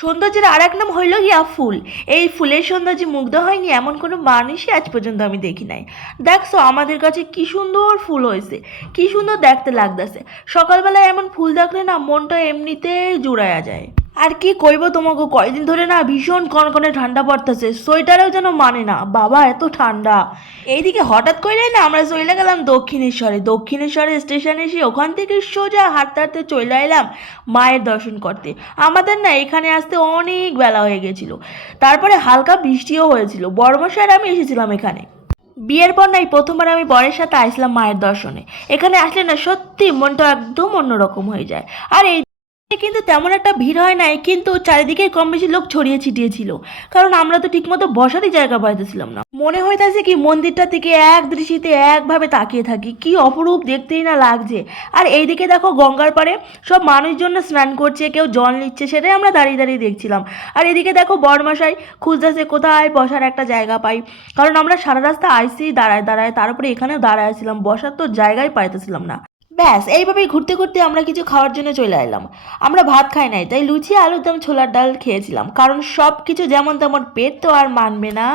সৌন্দর্যের আর এক নাম হইল গিয়া ফুল। এই ফুলের সৌন্দর্যে মুগ্ধ হয়নি এমন কোনো মানুষই আজ পর্যন্ত আমি দেখি নাই। দেখছ, আমাদের কাছে কি সুন্দর ফুল হয়েছে, কি সুন্দর দেখতে লাগতেছে। সকালবেলায় এমন ফুল দেখলে না মনটা এমনিতেই জুড়ায়া যায়। আর কি কইব তোমাকে? কয়দিন ধরে না ভীষণ কনকনে ঠান্ডা পড়তেছে। সোয়েটারেও যেন মানে না। বাবা, এত ঠান্ডা। এইদিকে হঠাৎ করে না আমরা চলে গেলাম দক্ষিণেশ্বরে। দক্ষিণেশ্বরে স্টেশনে এসে ওখান থেকে সোজা হাঁটতে হাঁটতে চলে এলাম মায়ের দর্শন করতে। আমাদের না এখানে আসতে অনেক বেলা হয়ে গেছিল। তারপরে হালকা বৃষ্টিও হয়েছিল। বর্মশার আমি এসেছিলাম এখানে। বিয়ের পর নাই প্রথমবার আমি বরের সাথে আসলাম মায়ের দর্শনে। এখানে আসলে না সত্যি মনটা একদম অন্যরকম হয়ে যায়। আর এই কিন্তু তেমন একটা ভিড় হয় নাই, কিন্তু চারিদিকে কম বেশি লোক ছড়িয়ে ছিটিয়ে ছিল কারণ আমরা তো ঠিকমতো বসারই জায়গা পাইতেছিলাম না। মনে হইতাছে কি মন্দিরটা থেকে এক দৃষ্টিতে একভাবে তাকিয়ে থাকি, কি অপরূপ দেখতেই না লাগছে। আর এইদিকে দেখো গঙ্গার পাড়ে সব মানুষজন স্নান করছে, কেউ জল নিচ্ছে, সেটাই আমরা দাঁড়িয়ে দাঁড়িয়ে দেখছিলাম। আর এদিকে দেখো বরমশাই খুঁজতেছে কোথায় বসার একটা জায়গা পাই। কারণ আমরা সারা রাস্তা আইসি, দাঁড়ায় দাঁড়ায় তারপরে এখানেও দাঁড়ায় ছিলাম বসার তো জায়গায় পাইতেছিলাম না। ব্যাস, এইভাবেই ঘুরতে ঘুরতে আমরা কিছু খাওয়ার জন্য চলে এলাম আমরা ভাত খাই নাই, তাই লুচি, আলুর দম, ছোলার ডাল খেয়েছিলাম। কারণ সব কিছু যেমন তেমন পেট তো আর মানবে না।